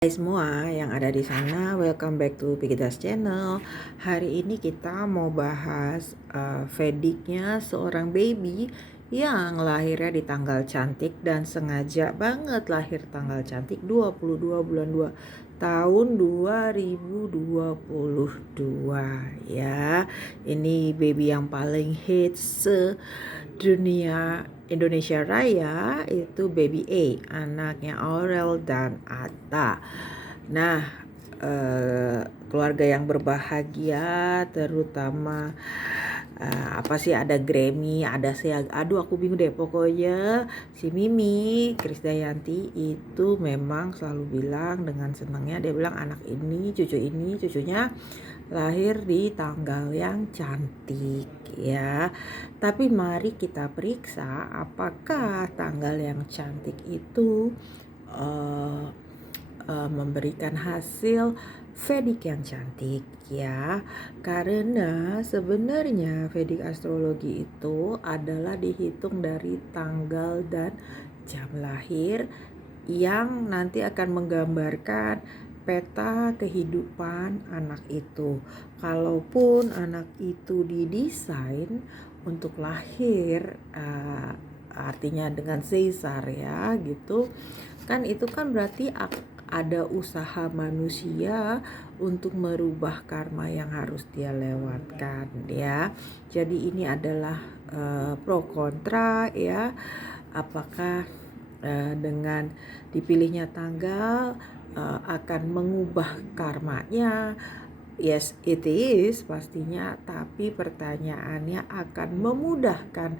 Hai semua yang ada di sana, welcome back to Pikitas Channel. Hari ini kita mau bahas vedicnya seorang baby yang lahirnya di tanggal cantik dan sengaja banget lahir tanggal cantik 22 bulan 2 tahun 2022 ya. Ini baby yang paling hits dunia Indonesia Raya itu Baby A, anaknya Aurel dan Atta. Nah, keluarga yang berbahagia, terutama apa sih, ada Grammy, ada si, aduh aku bingung deh, pokoknya si Mimi Krisdayanti itu memang selalu bilang dengan senangnya, dia bilang anak ini, cucunya lahir di tanggal yang cantik ya. Tapi mari kita periksa apakah tanggal yang cantik itu memberikan hasil Vedic yang cantik ya. Karena sebenarnya Vedic astrologi itu adalah dihitung dari tanggal dan jam lahir yang nanti akan menggambarkan peta kehidupan anak itu. Kalaupun anak itu didesain untuk lahir artinya dengan Caesar ya gitu, kan itu kan berarti ada usaha manusia untuk merubah karma yang harus dia lewatkan ya. Jadi ini adalah pro kontra ya. Apakah dengan dipilihnya tanggal akan mengubah karmanya? Yes, it is pastinya, tapi pertanyaannya akan memudahkan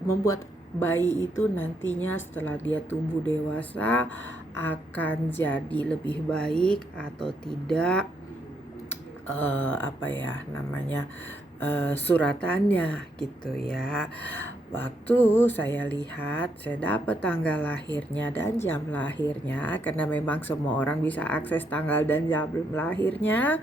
membuat bayi itu nantinya setelah dia tumbuh dewasa akan jadi lebih baik atau tidak, suratannya gitu ya. Waktu saya lihat, saya dapat tanggal lahirnya dan jam lahirnya, karena memang semua orang bisa akses tanggal dan jam lahirnya.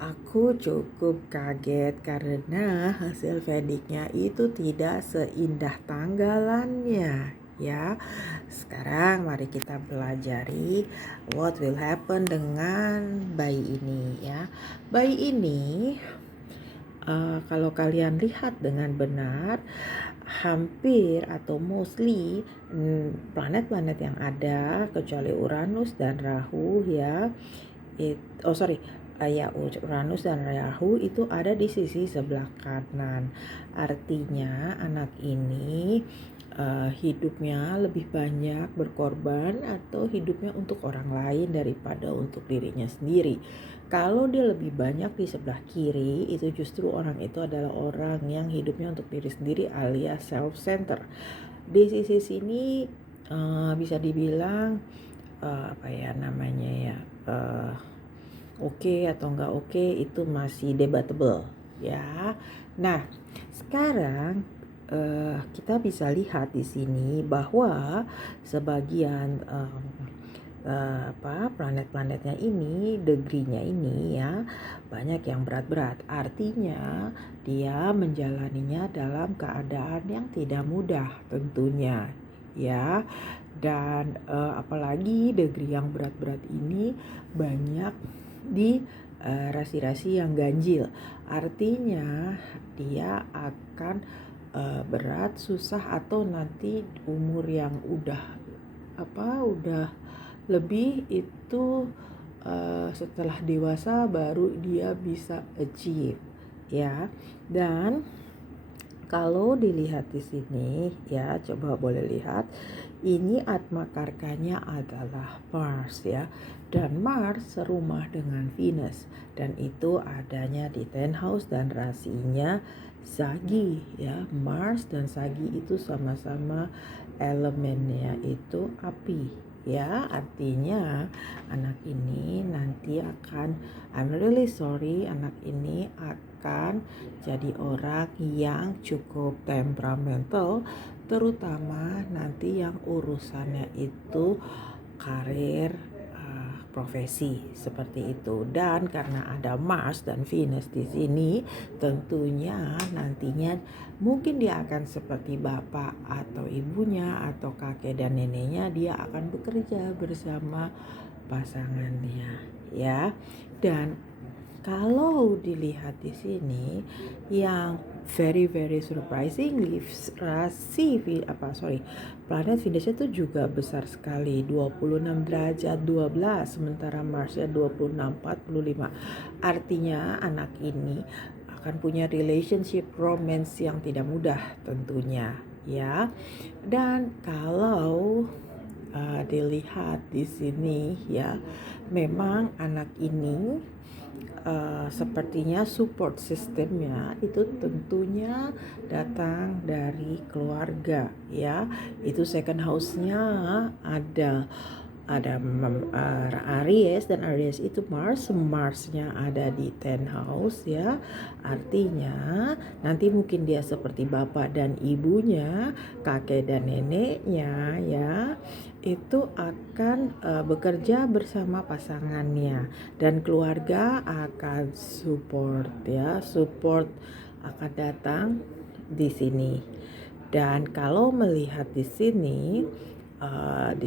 Aku cukup kaget karena hasil vedicnya itu tidak seindah tanggalannya ya. Sekarang mari kita pelajari what will happen dengan bayi ini ya. Bayi ini kalau kalian lihat dengan benar, hampir atau mostly planet-planet yang ada kecuali Uranus dan Rahu ya, Uranus dan Rahu itu ada di sisi sebelah kanan. Artinya anak ini hidupnya lebih banyak berkorban atau hidupnya untuk orang lain daripada untuk dirinya sendiri. Kalau dia lebih banyak di sebelah kiri, itu justru orang itu adalah orang yang hidupnya untuk diri sendiri alias self-center. Di sisi sini bisa dibilang oke atau enggak oke itu masih debatable ya. Nah, sekarang kita bisa lihat di sini bahwa sebagian planet-planetnya ini, degree-nya ini ya, banyak yang berat-berat. Artinya dia menjalaninya dalam keadaan yang tidak mudah tentunya ya. Dan apalagi degree yang berat-berat ini banyak di rasi-rasi yang ganjil. Artinya dia akan berat, susah, atau nanti umur yang udah lebih itu setelah dewasa baru dia bisa achieve ya. Dan kalau dilihat di sini ya, coba boleh lihat, ini atma karkanya adalah Mars ya, dan Mars serumah dengan Venus, dan itu adanya di 10th house dan rasinya Sagi ya. Mars dan Sagi itu sama-sama elemennya itu api ya. Artinya anak ini nanti akan, I'm really sorry, anak ini akan jadi orang yang cukup temperamental, terutama nanti yang urusannya itu karir, profesi seperti itu. Dan karena ada Mars dan Venus di sini, tentunya nantinya mungkin dia akan seperti bapak atau ibunya atau kakek dan neneknya, dia akan bekerja bersama pasangannya ya. Dan kalau dilihat di sini yang very very surprisingly planet Venusnya itu juga besar sekali, 26 derajat 12, sementara Marsnya 26 45. Artinya anak ini akan punya relationship romance yang tidak mudah tentunya ya. Dan kalau dilihat di sini ya, memang anak ini sepertinya support sistemnya itu tentunya datang dari keluarga ya. Itu second house-nya ada Aries, dan Aries itu Marsnya ada di 10 house ya. Artinya nanti mungkin dia seperti bapak dan ibunya, kakek dan neneknya ya, itu akan bekerja bersama pasangannya, dan keluarga akan support akan datang di sini. Dan kalau melihat di sini 12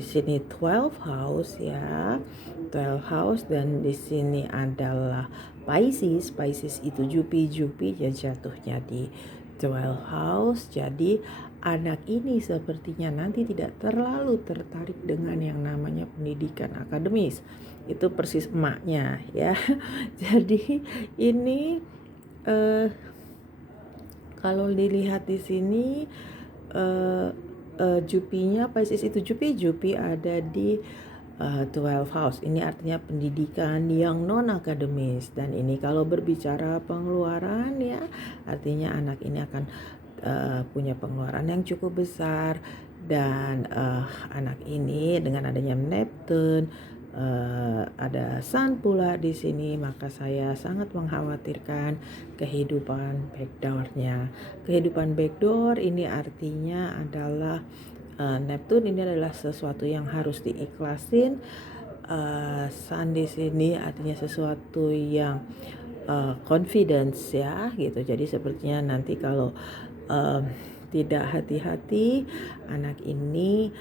house ya, 12 house, dan di sini adalah Pisces itu Jupi ya, jatuhnya di 12 house. Jadi anak ini sepertinya nanti tidak terlalu tertarik dengan yang namanya pendidikan akademis. Itu persis emaknya ya. Jadi ini kalau dilihat di sini Jupinya, Pisces itu Jupi ada di 12 house. Ini artinya pendidikan yang non akademis. Dan ini kalau berbicara pengeluaran ya, artinya anak ini akan punya pengeluaran yang cukup besar. Dan anak ini dengan adanya Neptune, ada Sun pula di sini, maka saya sangat mengkhawatirkan kehidupan backdoornya. Kehidupan backdoor ini artinya adalah Neptune ini adalah sesuatu yang harus diikhlasin. Sun di sini artinya sesuatu yang confidence ya gitu. Jadi sepertinya nanti kalau tidak hati-hati, anak ini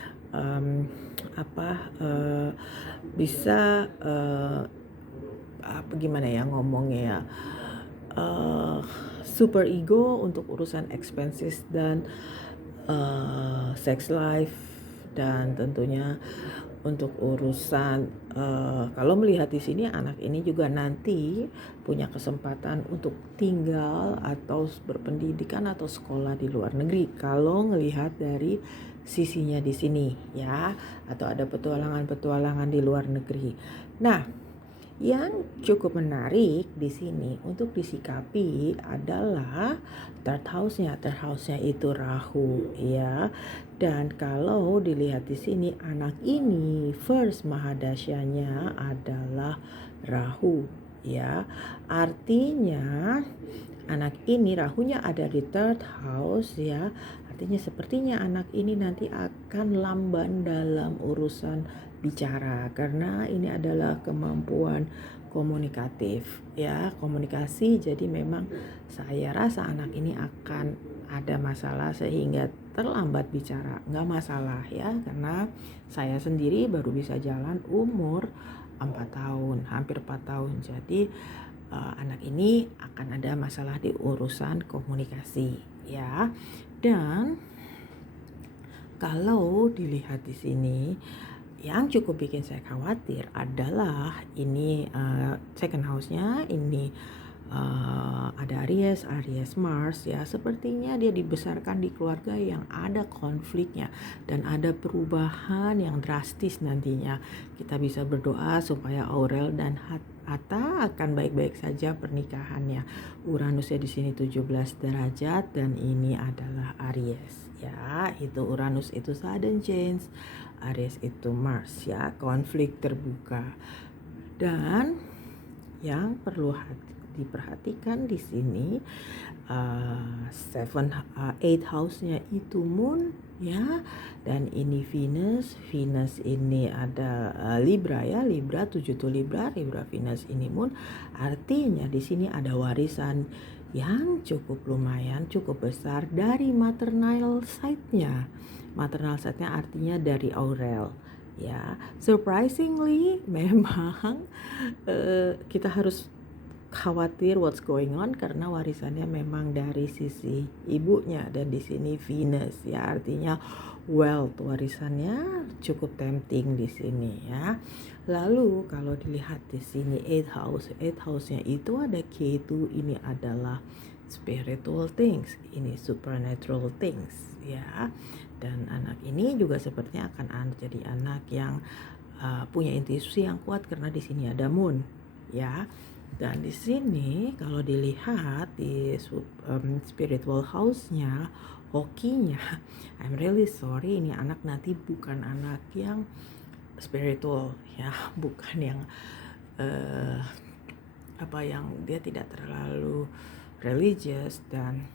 bisa gimana ya ngomongnya ya, super ego untuk urusan expenses dan sex life, dan tentunya untuk urusan kalau melihat di sini anak ini juga nanti punya kesempatan untuk tinggal atau berpendidikan atau sekolah di luar negeri kalau melihat dari sisinya di sini ya, atau ada petualangan di luar negeri. Nah, yang cukup menarik di sini untuk disikapi adalah third house-nya itu Rahu ya. Dan kalau dilihat di sini anak ini first mahadasyanya adalah Rahu ya. Artinya anak ini Rahunya ada di third house ya. Artinya sepertinya anak ini nanti akan lamban dalam urusan bicara, karena ini adalah kemampuan komunikatif ya, komunikasi. Jadi memang saya rasa anak ini akan ada masalah sehingga terlambat bicara. Nggak masalah ya, karena saya sendiri baru bisa jalan umur 4 tahun, hampir 4 tahun. Jadi anak ini akan ada masalah di urusan komunikasi ya. Dan kalau dilihat di sini yang cukup bikin saya khawatir adalah ini second house-nya ini ada Aries Mars ya. Sepertinya dia dibesarkan di keluarga yang ada konfliknya dan ada perubahan yang drastis nantinya. Kita bisa berdoa supaya Aurel dan Atta akan baik-baik saja pernikahannya. Uranusnya di sini 17 derajat dan ini adalah Aries ya. Itu Uranus itu sudden change, Aries itu Mars ya, konflik terbuka. Dan yang perlu diperhatikan di sini, 8 house-nya itu Moon ya, dan ini Venus. Venus ini ada Libra ya, Libra 7 tuh Libra Venus ini Moon. Artinya di sini ada warisan yang cukup lumayan, cukup besar dari maternal side-nya. Maternal side-nya artinya dari Aurel ya. Surprisingly memang kita harus khawatir what's going on karena warisannya memang dari sisi ibunya, dan di sini Venus ya, artinya wealth, warisannya cukup tempting di sini ya. Lalu kalau dilihat di sini 8 house-nya itu ada K2, ini adalah spiritual things, ini supernatural things ya. Dan anak ini juga sepertinya akan jadi anak yang punya intuisi yang kuat karena di sini ada Moon ya. Dan di sini kalau dilihat di spiritual house-nya, hokinya, I'm really sorry, ini anak nanti bukan anak yang spiritual ya, bukan yang yang dia tidak terlalu religious. Dan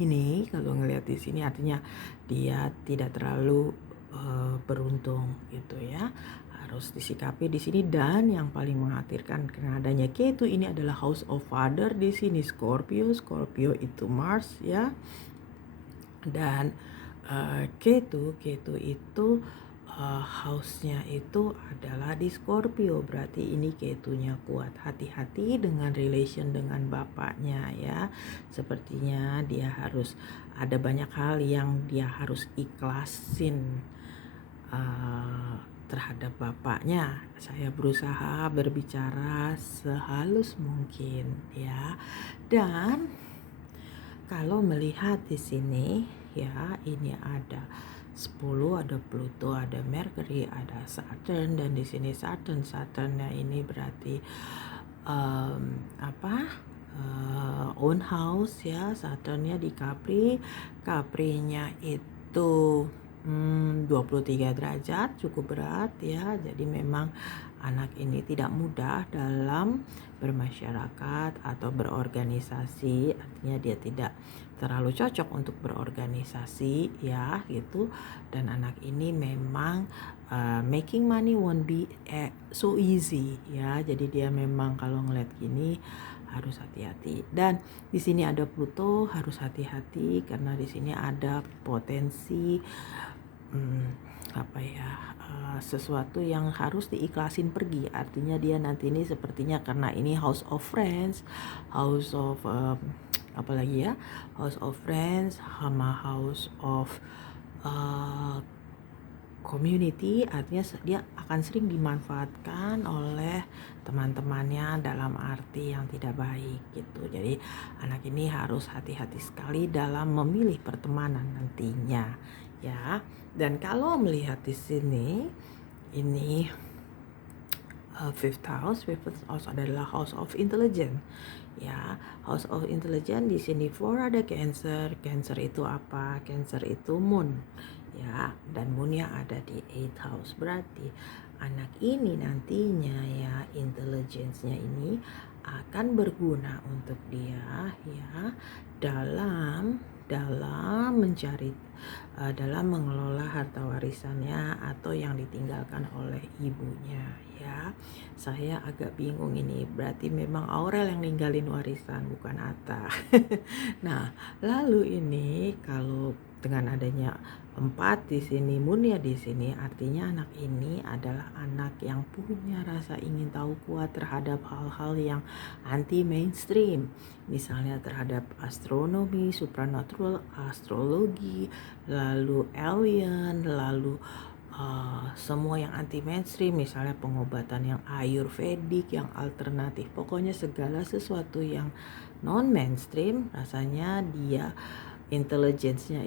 ini kalau ngelihat di sini artinya dia tidak terlalu beruntung gitu ya, harus disikapi di sini. Dan yang paling mengkhawatirkan karena adanya K2 ini adalah House of Father, di sini Scorpio itu Mars ya. Dan K2 itu house-nya itu adalah di Scorpio, berarti ini K2-nya kuat. Hati-hati dengan relation dengan bapaknya ya, sepertinya dia harus ada banyak hal yang dia harus ikhlasin terhadap bapaknya. Saya berusaha berbicara sehalus mungkin ya. Dan kalau melihat di sini ya, ini ada 10, ada Pluto, ada Mercury, ada Saturn, dan di sini Saturnnya ini berarti own house ya. Saturnnya di Caprinya itu 23 derajat, cukup berat ya. Jadi memang anak ini tidak mudah dalam bermasyarakat atau berorganisasi, artinya dia tidak terlalu cocok untuk berorganisasi ya gitu. Dan anak ini memang making money won't be so easy ya. Jadi dia memang kalau ngeliat gini harus hati-hati. Dan di sini ada Pluto, harus hati-hati karena di sini ada potensi sesuatu yang harus diikhlasin pergi. Artinya dia nanti ini sepertinya karena ini House of Friends, House of House of Friends sama House of Community, artinya dia akan sering dimanfaatkan oleh teman-temannya dalam arti yang tidak baik gitu. Jadi anak ini harus hati-hati sekali dalam memilih pertemanan nantinya ya. Dan kalau melihat di sini ini fifth house adalah house of intelligence ya. House of intelligence di sini 4 ada Cancer. Cancer itu apa? Cancer itu Moon ya, dan Moonnya ada di 8 house. Berarti anak ini nantinya ya, intelligence-nya ini akan berguna untuk dia ya dalam mencari dalam mengelola harta warisannya atau yang ditinggalkan oleh ibunya ya. Saya agak bingung ini, berarti memang Aurel yang ninggalin warisan, bukan Atta. Nah, lalu ini kalau dengan adanya 4 di sini, Moonnya di sini, artinya anak ini adalah anak yang punya rasa ingin tahu kuat terhadap hal-hal yang anti mainstream, misalnya terhadap astronomi, supernatural, astrologi, lalu alien, lalu semua yang anti mainstream, misalnya pengobatan yang ayurvedik, yang alternatif, pokoknya segala sesuatu yang non mainstream, rasanya dia intelijensianya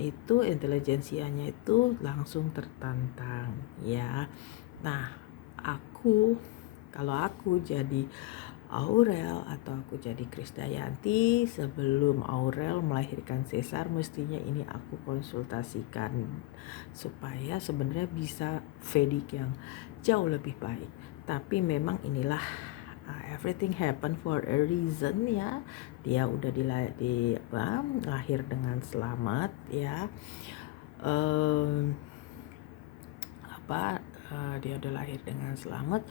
itu langsung tertantang ya. Nah, kalau aku jadi Aurel atau aku jadi Krisdayanti, sebelum Aurel melahirkan Cesar, mestinya ini aku konsultasikan supaya sebenarnya bisa Vedic yang jauh lebih baik. Tapi memang inilah everything happen for a reason ya. Dia udah lahir dengan selamat ya. Dia udah lahir dengan selamat.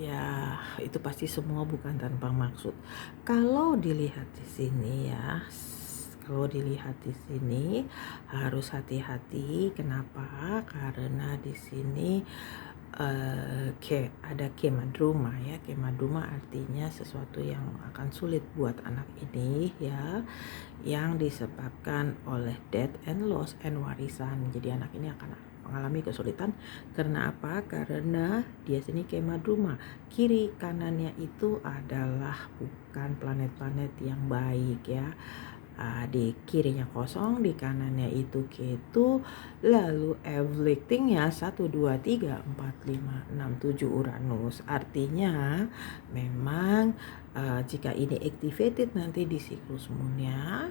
Ya itu pasti semua bukan tanpa maksud. Kalau dilihat di sini ya, harus hati-hati. Kenapa? Karena di sini ada kemadruma ya. Kemadruma artinya sesuatu yang akan sulit buat anak ini ya, yang disebabkan oleh death and loss and warisan. Jadi anak ini akan mengalami kesulitan karena apa? Karena dia sini kemadruma, kiri kanannya itu adalah bukan planet-planet yang baik ya. Di kirinya kosong, di kanannya itu Ketu, lalu everything-nya 1, 2, 3, 4, 5, 6, 7 Uranus. Artinya memang jika ini activated nanti di siklus moon-nya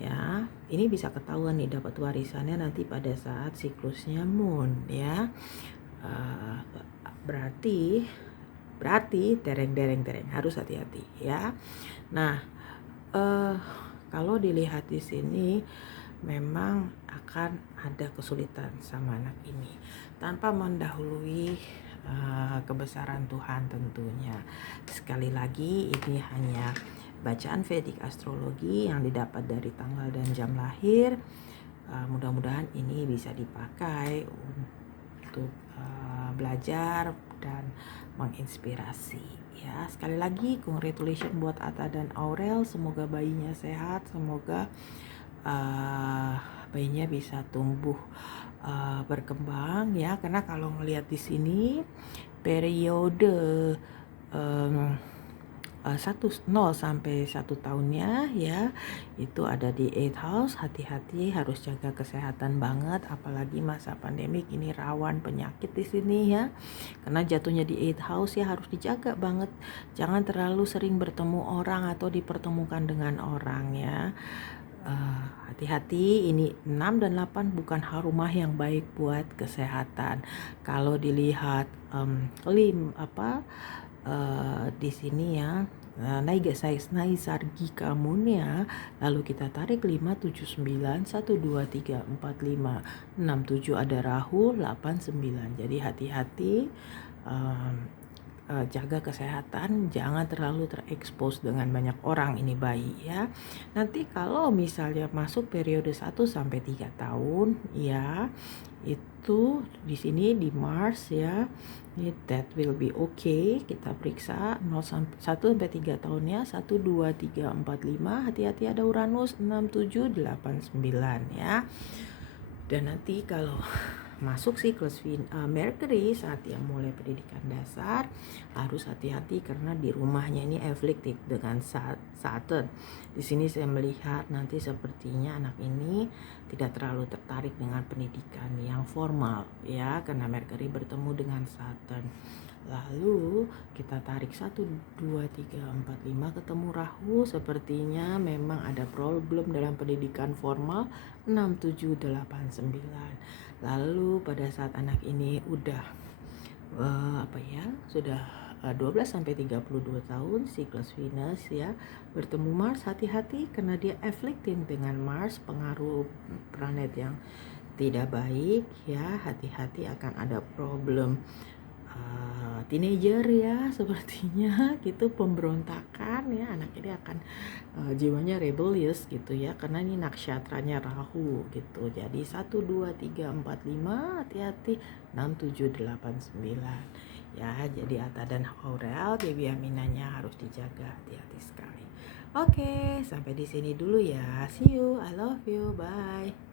ya, ini bisa ketahuan nih dapat warisannya nanti pada saat siklusnya moon ya. Berarti tereng harus hati-hati ya. Nah, kalau dilihat di sini memang akan ada kesulitan sama anak ini tanpa mendahului kebesaran Tuhan tentunya. Sekali lagi ini hanya bacaan Vedic astrologi yang didapat dari tanggal dan jam lahir. Mudah-mudahan ini bisa dipakai untuk belajar dan menginspirasi ya. Sekali lagi congratulations buat Atta dan Aurel, semoga bayinya sehat, semoga bayinya bisa tumbuh berkembang ya. Karena kalau ngelihat di sini periode 0 sampai 1 tahunnya ya, itu ada di 8th house. Hati-hati, harus jaga kesehatan banget, apalagi masa pandemik ini rawan penyakit di sini ya. Karena jatuhnya di 8th house ya, harus dijaga banget. Jangan terlalu sering bertemu orang atau dipertemukan dengan orang ya. Hati-hati, ini 6 dan 8 bukan rumah yang baik buat kesehatan. Kalau dilihat di sini ya, Naisargika moon-nya, lalu kita tarik 5, 7, 9, 1, 2, 3, 4, 5, 6, 7 ada Rahu, 8, 9. Jadi hati-hati, jaga kesehatan, jangan terlalu terekspos dengan banyak orang ini bayi ya. Nanti kalau misalnya masuk periode 1 sampai 3 tahun ya, itu di sini di Mars ya, that will be okay. Kita periksa 1 sampai 3 tahunnya, 1, 2, 3, 4, 5. Hati-hati ada Uranus 6, 7, 8, 9 ya. Dan nanti kalau masuk siklus Mercury saat yang mulai pendidikan dasar, harus hati-hati karena di rumahnya ini afflicted dengan Saturn. Di sini saya melihat nanti sepertinya anak ini tidak terlalu tertarik dengan pendidikan yang formal ya, karena Mercury bertemu dengan Saturn. Lalu kita tarik 1, 2, 3, 4, 5 ketemu Rahu, sepertinya memang ada problem dalam pendidikan formal 6, 7, 8, 9. Lalu pada saat anak ini udah sudah 12 sampai 32 tahun siklus Venus ya, bertemu Mars, hati-hati karena dia afflicting dengan Mars, pengaruh planet yang tidak baik ya. Hati-hati akan ada problem teenager ya, sepertinya gitu, pemberontakan ya. Anak ini akan jiwanya rebellious gitu ya, karena ini nakshatranya Rahu gitu. Jadi 1, 2, 3, 4, 5 hati-hati, 6, 7, 8, 9 ya. Jadi Atta dan Aurel, Dewi Aminanya harus dijaga, hati-hati sekali. Oke, sampai di sini dulu ya. See you, I love you, bye.